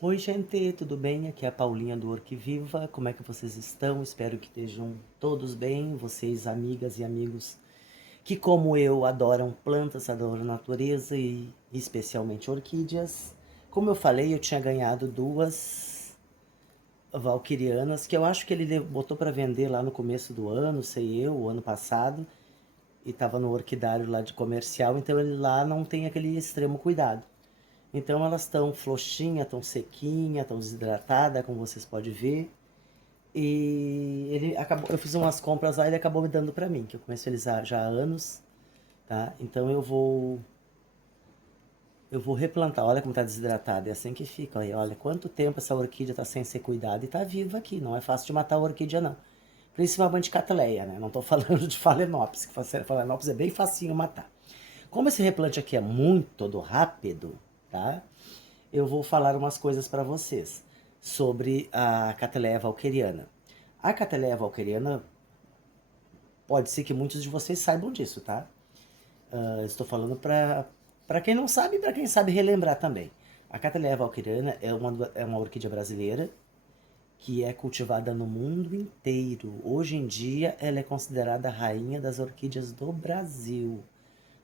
Oi, gente, tudo bem? Aqui é a Paulinha do Orquiviva. Como é que vocês estão? Espero que estejam todos bem. Vocês, amigas e amigos que, como eu, adoram plantas, adoram natureza e especialmente orquídeas. Como eu falei, eu tinha ganhado duas valquirianas que eu acho que ele botou para vender lá no começo do ano, sei eu, o ano passado, e estava no orquidário lá de comercial, então ele lá não tem aquele extremo cuidado. Então elas estão frouxinha, estão sequinha, estão desidratada, como vocês podem ver. E ele acabou, eu fiz umas compras lá e ele acabou me dando para mim, que eu conheço eles já há anos, tá? Então eu vou replantar. Olha como tá desidratada, é assim que fica. Olha quanto tempo essa orquídea tá sem ser cuidada e tá viva aqui. Não é fácil de matar a orquídea não. Principalmente Catleia, né? Não tô falando de Phalaenopsis, que Phalaenopsis é bem facinho matar. Como esse replante aqui é muito todo rápido, tá? Eu vou falar umas coisas para vocês sobre a Catleya valqueriana. A Catleya valqueriana, pode ser que muitos de vocês saibam disso, tá? Estou falando para quem não sabe e para quem sabe relembrar também. A Catleya valqueriana é uma orquídea brasileira que é cultivada no mundo inteiro. Hoje em dia, ela é considerada a rainha das orquídeas do Brasil.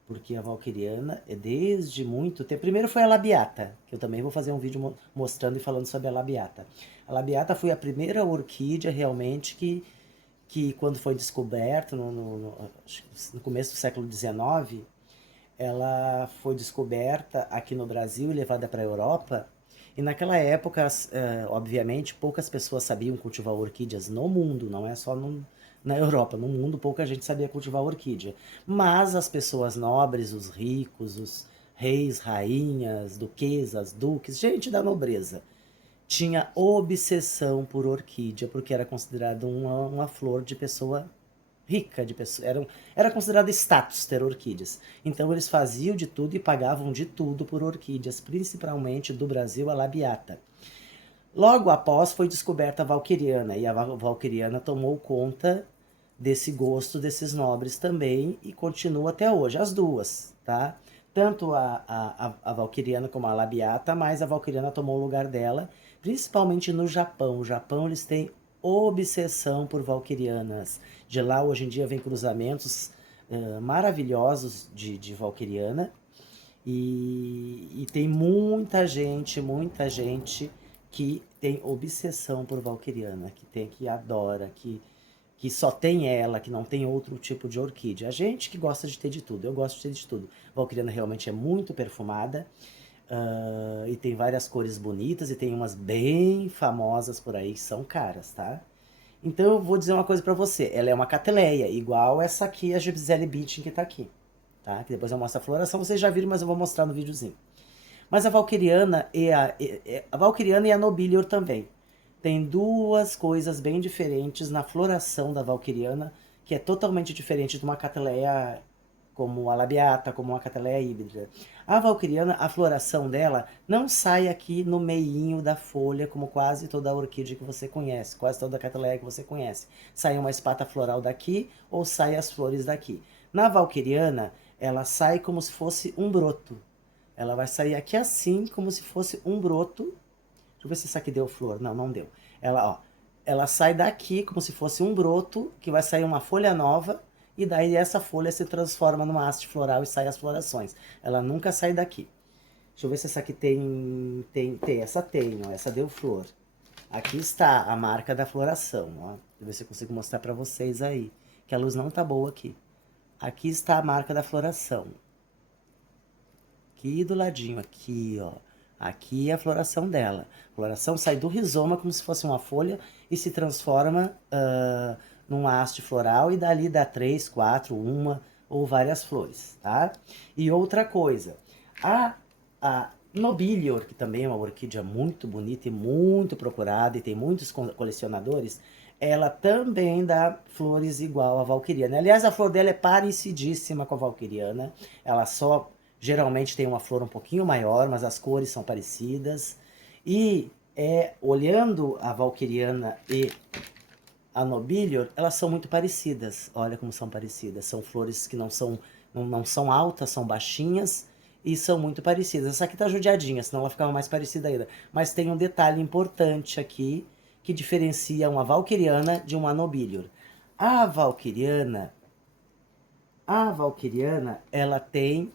Porque a valquiriana é desde muito tempo. Primeiro foi a labiata, que eu também vou fazer um vídeo mostrando e falando sobre a labiata. A labiata foi a primeira orquídea realmente que quando foi descoberta, no começo do século XIX, ela foi descoberta aqui no Brasil e levada para a Europa. E naquela época, obviamente, poucas pessoas sabiam cultivar orquídeas no mundo, não é só na Europa, no mundo pouca gente sabia cultivar orquídea. Mas as pessoas nobres, os ricos, os reis, rainhas, duquesas, duques, gente da nobreza, tinha obsessão por orquídea, porque era considerado uma flor de pessoa rica, de pessoa, era considerado status ter orquídeas. Então eles faziam de tudo e pagavam de tudo por orquídeas, principalmente do Brasil a labiata. Logo após foi descoberta a valquiriana, e a valquiriana tomou conta desse gosto desses nobres também e continua até hoje, as duas, tá? Tanto a valquiriana como a labiata, mas a valquiriana tomou o lugar dela, principalmente no Japão. O Japão, eles têm obsessão por valquirianas. De lá, hoje em dia, vem cruzamentos maravilhosos de valquiriana. E tem muita gente que tem obsessão por valquiriana, que adora, que só tem ela, que não tem outro tipo de orquídea. A gente que gosta de ter de tudo, eu gosto de ter de tudo. Valquiriana realmente é muito perfumada, e tem várias cores bonitas, e tem umas bem famosas por aí, que são caras, tá? Então eu vou dizer uma coisa pra você, ela é uma cateleia, igual essa aqui, a Gisele Bündchen que tá aqui, tá? Que depois eu mostro a floração, vocês já viram, mas eu vou mostrar no videozinho. Mas a valquiriana a valquiriana e a nobilior também. Tem duas coisas bem diferentes na floração da valquiriana, que é totalmente diferente de uma catleia como a labiata, como a catleia híbrida. A valquiriana, a floração dela não sai aqui no meinho da folha, como quase toda a orquídea que você conhece, quase toda a catleia que você conhece. Sai uma espata floral daqui ou sai as flores daqui. Na valquiriana, ela sai como se fosse um broto. Ela vai sair aqui assim, como se fosse um broto. Deixa eu ver se isso aqui deu flor. Não, não deu. Ela sai daqui como se fosse um broto, que vai sair uma folha nova, e daí essa folha se transforma numa haste floral e sai as florações. Ela nunca sai daqui. Deixa eu ver se essa aqui tem. Essa tem, ó. Essa deu flor. Aqui está a marca da floração, ó. Deixa eu ver se eu consigo mostrar para vocês aí. Que a luz não tá boa aqui. Aqui está a marca da floração. Aqui do ladinho, aqui, ó. Aqui é a floração dela. A floração sai do rizoma como se fosse uma folha e se transforma num haste floral e dali dá 3, 4, uma ou várias flores, tá? E outra coisa, a Nobilior, que também é uma orquídea muito bonita e muito procurada e tem muitos colecionadores, ela também dá flores igual à valquiriana. Aliás, a flor dela é parecidíssima com a valquiriana. Ela só geralmente tem uma flor um pouquinho maior, mas as cores são parecidas. E olhando a valquiriana e a nobilior, elas são muito parecidas. Olha como são parecidas. São flores que não são altas, são baixinhas e são muito parecidas. Essa aqui tá judiadinha, senão ela ficava mais parecida ainda. Mas tem um detalhe importante aqui que diferencia uma valquiriana de uma nobilior. A valquiriana, ela tem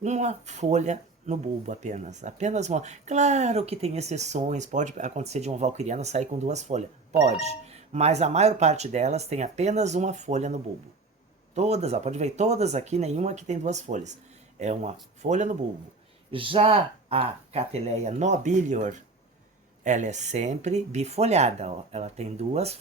uma folha no bulbo apenas. Apenas uma. Claro que tem exceções, pode acontecer de uma valquiriana sair com 2 folhas. Pode. Mas a maior parte delas tem apenas uma folha no bulbo. Todas, ó, pode ver, todas aqui, nenhuma aqui tem 2 folhas. É uma folha no bulbo. Já a Cattleya nobilior, ela é sempre bifolhada, ó. Ela tem duas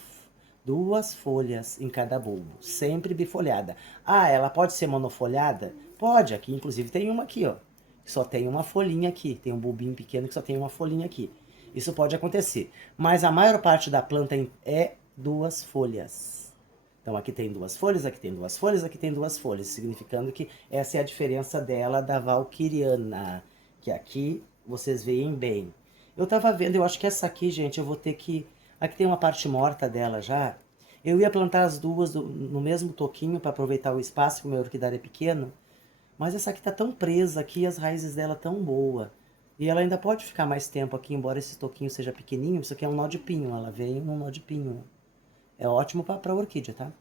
folhas em cada bulbo, sempre bifolhada. Ah, ela pode ser monofolhada? Pode, aqui inclusive tem uma aqui, ó. Só tem uma folhinha aqui, tem um bulbinho pequeno que só tem uma folhinha aqui. Isso pode acontecer, mas a maior parte da planta é 2 folhas. Então aqui tem 2 folhas, aqui tem 2 folhas, aqui tem 2 folhas, significando que essa é a diferença dela da valquiriana, que aqui vocês veem bem. Eu tava vendo, eu acho que essa aqui, gente, eu vou ter que... Aqui tem uma parte morta dela já. Eu ia plantar as duas no mesmo toquinho para aproveitar o espaço, que o meu orquidário é pequeno. Mas essa aqui tá tão presa aqui, as raízes dela tão boa. E ela ainda pode ficar mais tempo aqui, embora esse toquinho seja pequenininho. Isso aqui é um nó de pinho, ela veio num nó de pinho. É ótimo para orquídea, tá?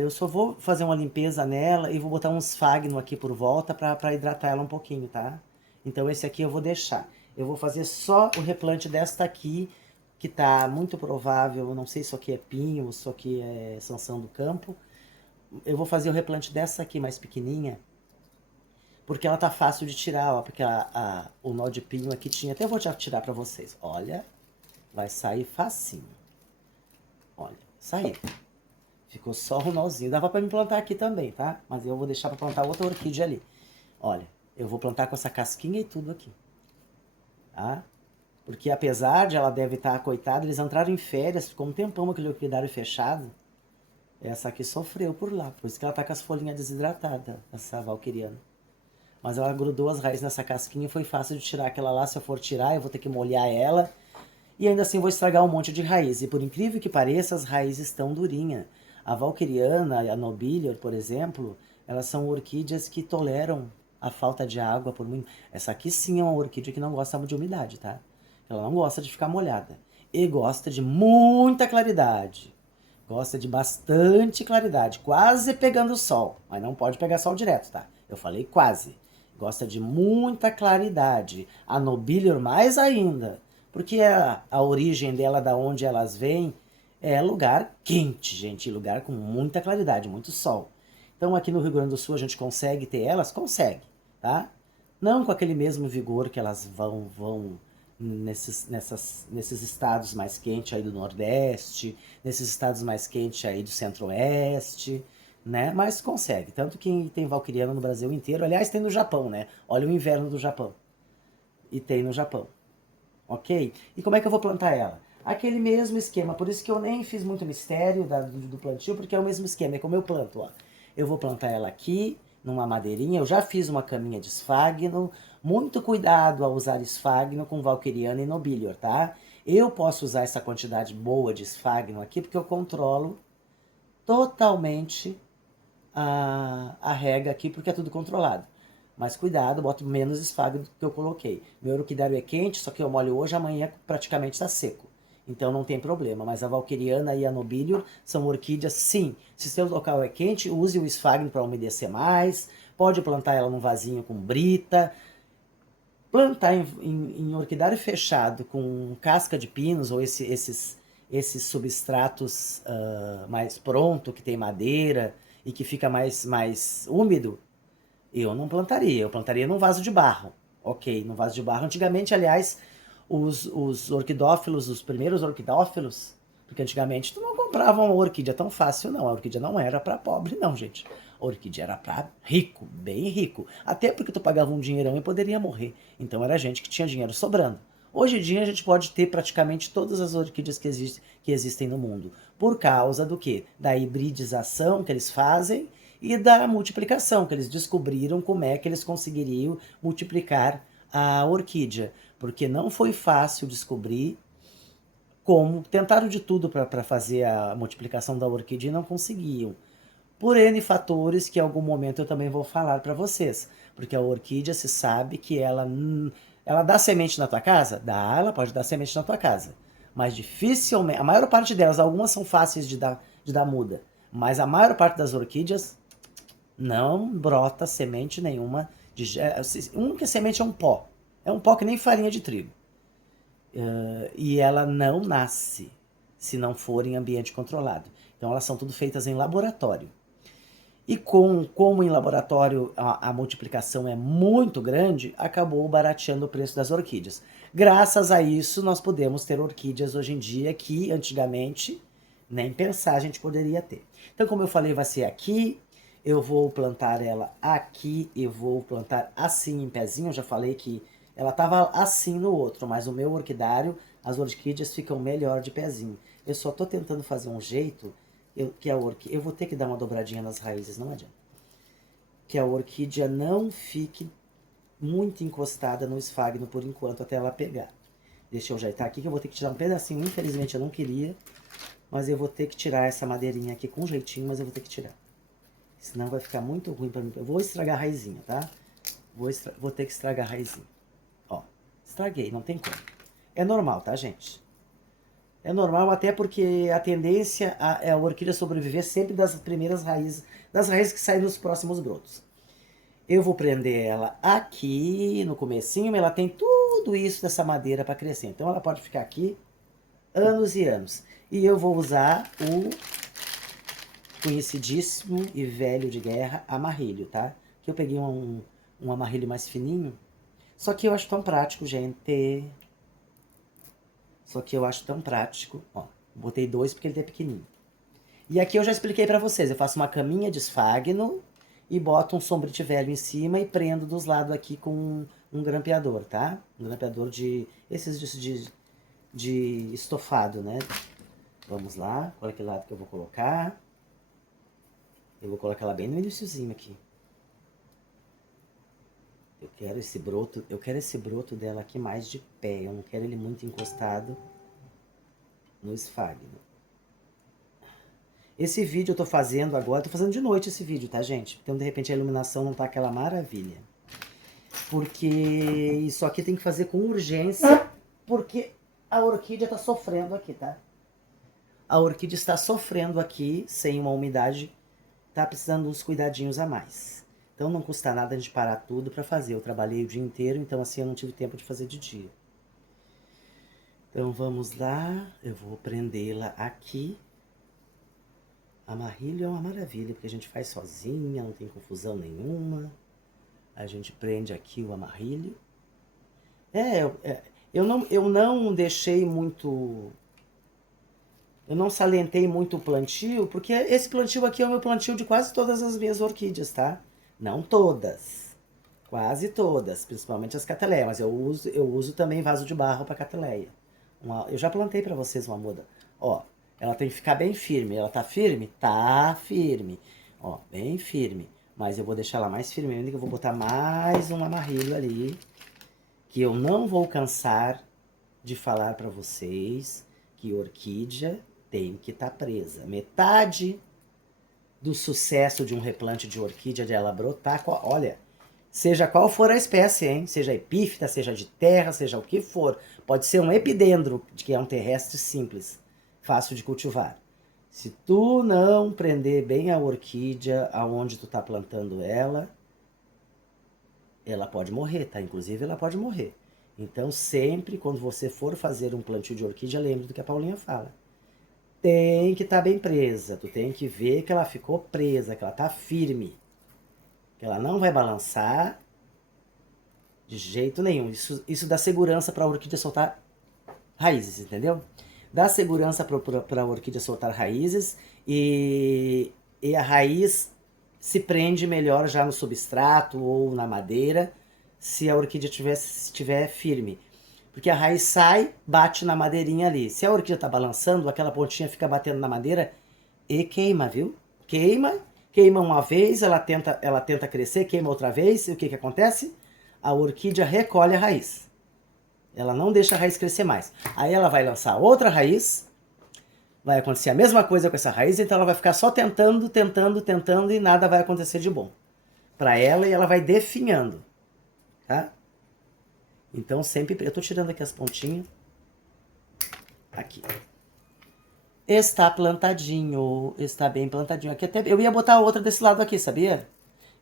Eu só vou fazer uma limpeza nela e vou botar um esfagno aqui por volta para hidratar ela um pouquinho, tá? Então esse aqui eu vou deixar. Eu vou fazer só o replante desta aqui, que tá muito provável, não sei se isso aqui é pinho, se isso aqui é sanção do campo. Eu vou fazer o replante dessa aqui mais pequenininha, porque ela tá fácil de tirar, ó, porque o nó de pinho aqui tinha, até vou tirar pra vocês. Olha, vai sair facinho. Olha, saiu. Ficou só o nozinho. Dava pra me plantar aqui também, tá? Mas eu vou deixar pra plantar outra orquídea ali. Olha, eu vou plantar com essa casquinha e tudo aqui. Tá? Porque apesar de ela deve estar, coitada, eles entraram em férias, ficou um tempão aquele orquidário fechado. Essa aqui sofreu por lá, por isso que ela tá com as folhinhas desidratadas, essa valquiriana. Mas ela grudou as raízes nessa casquinha e foi fácil de tirar aquela lá. Se eu for tirar, eu vou ter que molhar ela. E ainda assim vou estragar um monte de raiz. E por incrível que pareça, as raízes estão durinhas. A valquiriana e a nobilior, por exemplo, elas são orquídeas que toleram a falta de água por muito... Essa aqui sim é uma orquídea que não gosta de umidade, tá? Ela não gosta de ficar molhada. E gosta de muita claridade. Gosta de bastante claridade. Quase pegando sol. Mas não pode pegar sol direto, tá? Eu falei quase. Gosta de muita claridade. A nobilior mais ainda. Porque a origem dela, da onde elas vêm, é lugar quente, gente. Lugar com muita claridade, muito sol. Então aqui no Rio Grande do Sul a gente consegue ter elas? Consegue, tá? Não com aquele mesmo vigor que elas vão nesses estados mais quentes aí do Nordeste, nesses estados mais quentes aí do Centro-Oeste, né? Mas consegue. Tanto que tem valquiriana no Brasil inteiro. Aliás, tem no Japão, né? Olha o inverno do Japão. E tem no Japão. Ok? E como é que eu vou plantar ela? Aquele mesmo esquema, por isso que eu nem fiz muito mistério do plantio, porque é o mesmo esquema, é como eu planto, ó. Eu vou plantar ela aqui, numa madeirinha, eu já fiz uma caminha de esfagno, muito cuidado ao usar esfagno com valquiriana e nobilior, tá? Eu posso usar essa quantidade boa de esfagno aqui, porque eu controlo totalmente a rega aqui, porque é tudo controlado. Mas cuidado, boto menos esfagno do que eu coloquei. Meu orquidário é quente, só que eu molho hoje, amanhã praticamente está seco. Então não tem problema. Mas a valquiriana e a nobilior são orquídeas, sim. Se seu local é quente, use o esfagno para umedecer mais. Pode plantar ela num vasinho com brita. Plantar em orquidário fechado com casca de pinos ou esses substratos mais pronto, que tem madeira e que fica mais úmido, eu não plantaria. Eu plantaria num vaso de barro. Ok, num vaso de barro. Antigamente, aliás, os orquidófilos, os primeiros orquidófilos, porque antigamente tu não comprava uma orquídea tão fácil, não. A orquídea não era para pobre, não, gente. A orquídea era para rico, bem rico. Até porque tu pagava um dinheirão e poderia morrer. Então era gente que tinha dinheiro sobrando. Hoje em dia a gente pode ter praticamente todas as orquídeas que existem no mundo. Por causa do quê? Da hibridização que eles fazem e da multiplicação, que eles descobriram como é que eles conseguiriam multiplicar a orquídea. Porque não foi fácil descobrir como. Tentaram de tudo para fazer a multiplicação da orquídea e não conseguiam. por N fatores que em algum momento eu também vou falar para vocês. Porque a orquídea se sabe que ela dá semente na tua casa? Dá, ela pode dar semente na tua casa. Mas dificilmente, a maior parte delas, algumas são fáceis de dar muda. Mas a maior parte das orquídeas não brota semente nenhuma. A única semente é um pó. É um pó que nem farinha de trigo. E ela não nasce se não for em ambiente controlado. Então elas são tudo feitas em laboratório. E como em laboratório a multiplicação é muito grande, acabou barateando o preço das orquídeas. Graças a isso, nós podemos ter orquídeas hoje em dia que antigamente nem pensar a gente poderia ter. Então, como eu falei, vai ser aqui. Eu vou plantar ela aqui e vou plantar assim em pezinho. Eu já falei que ela estava assim no outro, mas o meu orquidário, as orquídeas ficam melhor de pezinho. Eu só estou tentando fazer um jeito eu vou ter que dar uma dobradinha nas raízes, não adianta. Que a orquídea não fique muito encostada no esfagno por enquanto, até ela pegar. Deixa eu ajeitar aqui, que eu vou ter que tirar um pedacinho. Infelizmente eu não queria, mas eu vou ter que tirar essa madeirinha aqui com jeitinho, mas eu vou ter que tirar. Senão vai ficar muito ruim pra mim. Eu vou estragar a raizinha, tá? Vou ter que estragar a raizinha. Ó, estraguei, não tem como. É normal, tá, gente? É normal, até porque a tendência é a orquídea sobreviver sempre das primeiras raízes, das raízes que saem nos próximos brotos. Eu vou prender ela aqui no comecinho, mas ela tem tudo isso dessa madeira para crescer. Então ela pode ficar aqui anos e anos. E eu vou usar o conhecidíssimo e velho de guerra amarrilho, tá? Que eu peguei um amarrilho mais fininho. Só que eu acho tão prático, gente. Só que eu acho tão prático. Ó, botei 2 porque ele é pequenininho. E aqui eu já expliquei pra vocês. Eu faço uma caminha de esfagno e boto um sombrite velho em cima e prendo dos lados aqui com um grampeador, tá? Um grampeador esses de estofado, né? Vamos lá. Olha que lado que eu vou colocar. Eu vou colocar ela bem no iniciozinho aqui. Eu quero esse broto dela aqui mais de pé. Eu não quero ele muito encostado no esfagno. Esse vídeo eu tô fazendo agora, tô fazendo de noite esse vídeo, tá, gente? Então, de repente, a iluminação não tá aquela maravilha. Porque isso aqui tem que fazer com urgência, porque a orquídea tá sofrendo aqui, tá? A orquídea está sofrendo aqui, sem uma umidade, tá precisando de uns cuidadinhos a mais. Então não custa nada a gente parar tudo para fazer. Eu trabalhei o dia inteiro, então assim eu não tive tempo de fazer de dia. Então vamos lá, eu vou prendê-la aqui. Amarrilho é uma maravilha, porque a gente faz sozinha, não tem confusão nenhuma. A gente prende aqui o amarrilho. Eu não deixei muito... Eu não salientei muito o plantio, porque esse plantio aqui é o meu plantio de quase todas as minhas orquídeas, tá? Não todas, quase todas, principalmente as cataleia, mas eu uso também vaso de barro para cataleia. Eu já plantei para vocês uma muda. Ó, ela tem que ficar bem firme. Ela tá firme? Tá firme. Ó, bem firme. Mas eu vou deixar ela mais firme ainda, que eu vou botar mais um amarrilho ali, que eu não vou cansar de falar para vocês que orquídea tem que estar presa. Metade do sucesso de um replante de orquídea, de ela brotar, olha, seja qual for a espécie, hein? Seja epífita, seja de terra, seja o que for. Pode ser um epidendro, que é um terrestre simples, fácil de cultivar. Se tu não prender bem a orquídea aonde tu tá plantando ela pode morrer, tá? Inclusive ela pode morrer. Então sempre quando você for fazer um plantio de orquídea, lembre do que a Paulinha fala. Tem que estar bem presa, tu tem que ver que ela ficou presa, que ela tá firme, que ela não vai balançar de jeito nenhum. Isso dá segurança para a orquídea soltar raízes, entendeu? Dá segurança para a orquídea soltar raízes e a raiz se prende melhor já no substrato ou na madeira se a orquídea estiver firme. Porque a raiz sai, bate na madeirinha ali. Se a orquídea tá balançando, aquela pontinha fica batendo na madeira e queima, viu? Queima uma vez, ela tenta crescer, queima outra vez, e o que que acontece? A orquídea recolhe a raiz. Ela não deixa a raiz crescer mais. Aí ela vai lançar outra raiz, vai acontecer a mesma coisa com essa raiz, então ela vai ficar só tentando, tentando, tentando e nada vai acontecer de bom para ela e ela vai definhando, tá? Então sempre, eu tô tirando aqui as pontinhas, aqui. Está plantadinho, está bem plantadinho. Aqui até, eu ia botar a outra desse lado aqui, sabia?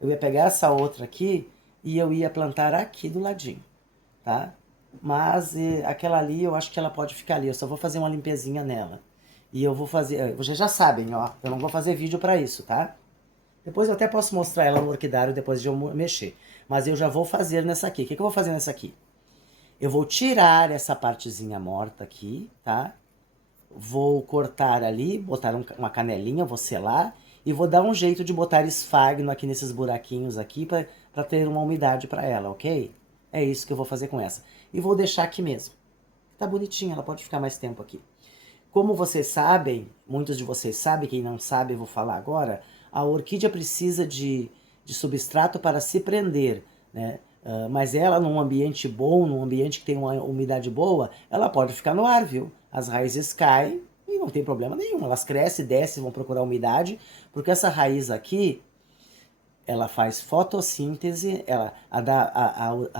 Eu ia pegar essa outra aqui e eu ia plantar aqui do ladinho, tá? Mas aquela ali, eu acho que ela pode ficar ali. Eu só vou fazer uma limpezinha nela. E eu vou fazer, vocês já sabem, ó, eu não vou fazer vídeo pra isso, tá? Depois eu até posso mostrar ela no orquidário depois de eu mexer. Mas eu já vou fazer nessa aqui. O que eu vou fazer nessa aqui? Eu vou tirar essa partezinha morta aqui, tá? Vou cortar ali, botar uma canelinha, vou selar e vou dar um jeito de botar esfagno aqui nesses buraquinhos aqui para ter uma umidade para ela, ok? É isso que eu vou fazer com essa. E vou deixar aqui mesmo. Tá bonitinha, ela pode ficar mais tempo aqui. Como vocês sabem, muitos de vocês sabem, quem não sabe eu vou falar agora, a orquídea precisa de substrato para se prender, né? Mas ela, num ambiente bom, num ambiente que tem uma umidade boa, ela pode ficar no ar, viu? As raízes caem e não tem problema nenhum. Elas crescem, descem, vão procurar umidade, porque essa raiz aqui, ela faz fotossíntese,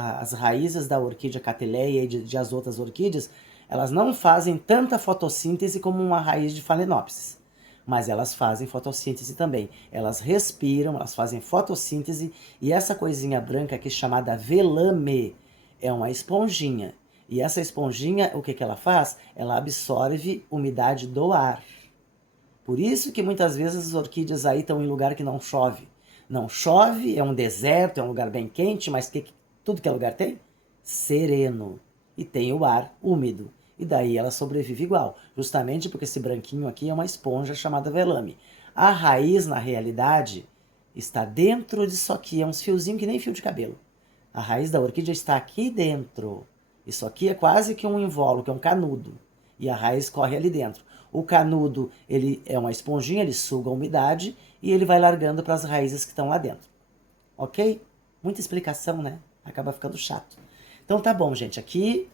as raízes da orquídea Catileia e de as outras orquídeas, elas não fazem tanta fotossíntese como uma raiz de Phalaenopsis. Mas elas fazem fotossíntese também. Elas respiram, elas fazem fotossíntese e essa coisinha branca aqui chamada velame é uma esponjinha. E essa esponjinha, o que ela faz? Ela absorve umidade do ar. Por isso que muitas vezes as orquídeas aí estão em lugar que não chove. Não chove, é um deserto, é um lugar bem quente, mas tudo que é lugar tem? Sereno. E tem o ar úmido. E daí ela sobrevive igual. Justamente porque esse branquinho aqui é uma esponja chamada velame. A raiz, na realidade, está dentro disso aqui. É uns fiozinhos que nem fio de cabelo. A raiz da orquídea está aqui dentro. Isso aqui é quase que um invólucro, é um canudo. E a raiz corre ali dentro. O canudo, ele é uma esponjinha, ele suga a umidade e ele vai largando para as raízes que estão lá dentro. Ok? Muita explicação, né? Acaba ficando chato. Então tá bom, gente. Aqui,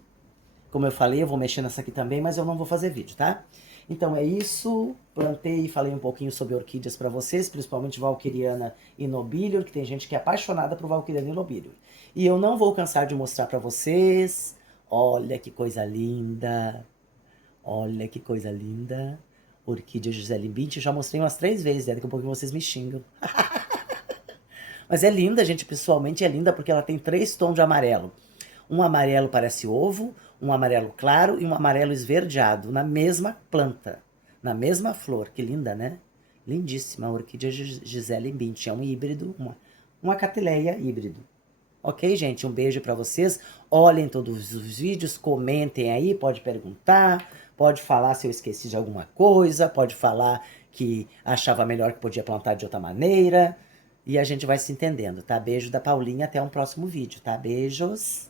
como eu falei, eu vou mexer nessa aqui também, mas eu não vou fazer vídeo, tá? Então é isso. Plantei e falei um pouquinho sobre orquídeas para vocês, principalmente Valkyriana e Nobilior, que tem gente que é apaixonada por Valkyriana e Nobilior. E eu não vou cansar de mostrar para vocês. Olha que coisa linda. Olha que coisa linda. Orquídea Gisele Bündchen. Já mostrei umas 3 vezes, daqui a pouquinho vocês me xingam. Mas é linda, gente. Pessoalmente é linda porque ela tem 3 tons de amarelo. Um amarelo parece ovo, um amarelo claro e um amarelo esverdeado na mesma planta, na mesma flor. Que linda, né? Lindíssima. A orquídea Gisele Bündchen. É um híbrido, uma catileia híbrido. Ok, gente? Um beijo para vocês. Olhem todos os vídeos, comentem aí, pode perguntar, pode falar se eu esqueci de alguma coisa, pode falar que achava melhor que podia plantar de outra maneira. E a gente vai se entendendo, tá? Beijo da Paulinha, até um próximo vídeo, tá? Beijos!